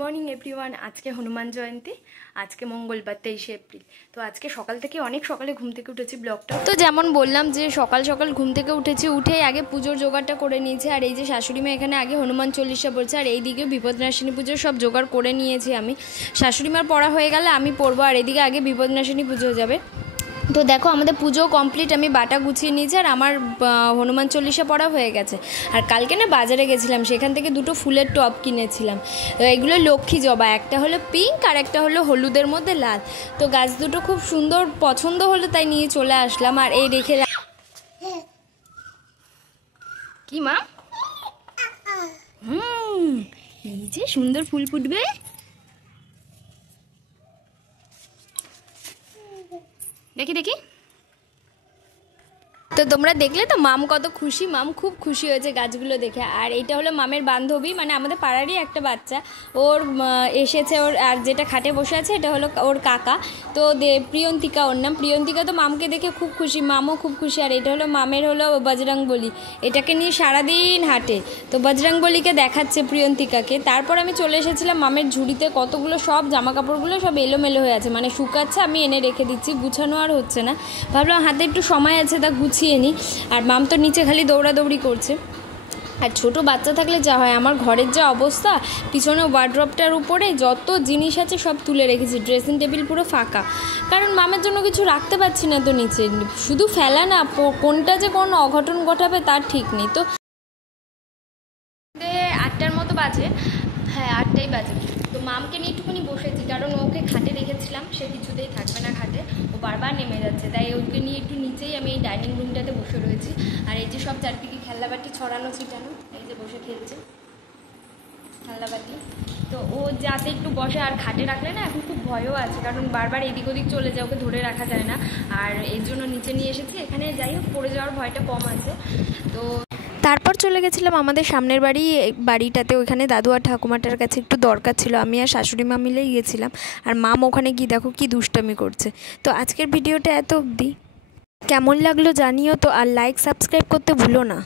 Morning everyone. আজকে হনুমান জয়ন্তী, আজকে মঙ্গলবার 23শে এপ্রিল। তো আজকে সকাল থেকে অনেক সকালে ঘুম থেকে উঠেছি। ব্লগটা তো যেমন বললাম যে সকাল সকাল ঘুম থেকে উঠেছি, উঠেই আগে পুজোর জোগাড়টা করে নিয়েছি। আর এই যে শাশুড়িমা এখানে আগে হনুমান চল্লিশা বলছে, আর এইদিকে বিপদনাশিনী পুজোর সব জোগাড় করে নিয়েছি আমি। শাশুড়িমার পড়া হয়ে গেলে আমি পড়বো, আর এদিকে আগে বিপদনাশিনী পুজো হয়ে যাবে। তো দেখো আমাদের পুজো কমপ্লিট, আমি বাটা গুছিয়ে নিয়েছি আর আমার হনুমান চল্লিশা পড়া হয়ে গেছে। আর কালকে না বাজারে গেছিলাম, সেখান থেকে দুটো ফুলের টব কিনেছিলাম। এগুলো লক্ষ্মী জবা, একটা হলো পিঙ্ক আর একটা হলো হলুদের মধ্যে লাল। তো গাছ দুটো খুব সুন্দর পছন্দ হলো, তাই নিয়ে চলে আসলাম। আর এই রেখে কি মা এই যে সুন্দর ফুল ফুটবে। দেখি দেখি। তো তোমরা দেখলে তো মাম কত খুশি, মাম খুব খুশি হয়েছে গাছগুলো দেখে। আর এইটা হলো মামের বান্ধবী, মানে আমাদের পাড়ারই একটা বাচ্চা, ওর এসেছে। ওর আর যেটা খাটে বসে আছে এটা হলো ওর কাকা। তো প্রিয়ন্তিকা ওর নাম। প্রিয়ন্তিকা তো মামকে দেখে খুব খুশি, মামও খুব খুশি। আর এটা হলো মামের হলো বজরংবলী, এটাকে নিয়ে সারাদিন হাঁটে। তো বজরংবলীকে দেখাচ্ছে প্রিয়ন্তিকাকে। তারপর আমি চলে এসেছিলাম মামের ঝুড়িতে, কতগুলো সব জামা কাপড়গুলো সব এলোমেলো হয়ে আছে, মানে শুকাচ্ছে, আমি এনে রেখে দিচ্ছি, গুছানো আর হচ্ছে না। ভাবলাম হাতে একটু সময় আছে, তা গুছিয়ে নিই। আর মাম তো নিচে খালি দৌড়াদৌড়ি করছে। আর ছোটো বাচ্চা থাকলে যা হয়, আমার ঘরের যা অবস্থা, পিছনে ওয়ার্ড্রপটার উপরে যত জিনিস আছে সব তুলে রেখেছি, ড্রেসিং টেবিল পুরো ফাঁকা, কারণ মামের জন্য কিছু রাখতে পারছি না। তো নিচে শুধু ফেলা না, কোনটা যে কোন অঘটন ঘটাবে তার ঠিক নেই। তো 8টার মতো বাজে, হ্যাঁ 8টাই বাজে। তো মামকে নিয়ে একটুখানি বসেছি, কারণ ওকে খাটে রেখেছিলাম, সে কিছুতেই থাকবে না খাটে, ও বারবার নেমে যাচ্ছে, তাই ওকে নিয়ে একটু নিচেই আমি এই ডাইনিং রুমটাতে বসে রয়েছি। আর এই যে সব চারদিকে খেলনাবাটি ছড়ানো ছিটানো, এই যে বসে খেলছে খেলনাবাটি। তো ও যাতে একটু বসে, আর খাটে রাখলে না এখন খুব ভয়ও আছে, কারণ বারবার এদিক ওদিক চলে যায়, ওকে ধরে রাখা যায় না। আর এর জন্য নিচে নিয়ে এসেছি, এখানে যাই হোক পড়ে যাওয়ার ভয়টা কম আছে। তো তারপর চলে গেছিলাম আমাদের সামনের বাড়িটাতে, ওইখানে দাদু আর ঠাকুমাটার কাছে একটু দরকার ছিল, আমি আর শাশুড়ি মা মিলেই গেছিলাম। আর মাম ওখানে গিয়ে দেখো কি দুষ্টামি করছে। তো আজকের ভিডিওটা এত অবধি, কেমন লাগলো জানিও তো, আর লাইক সাবস্ক্রাইব করতে ভুলো না।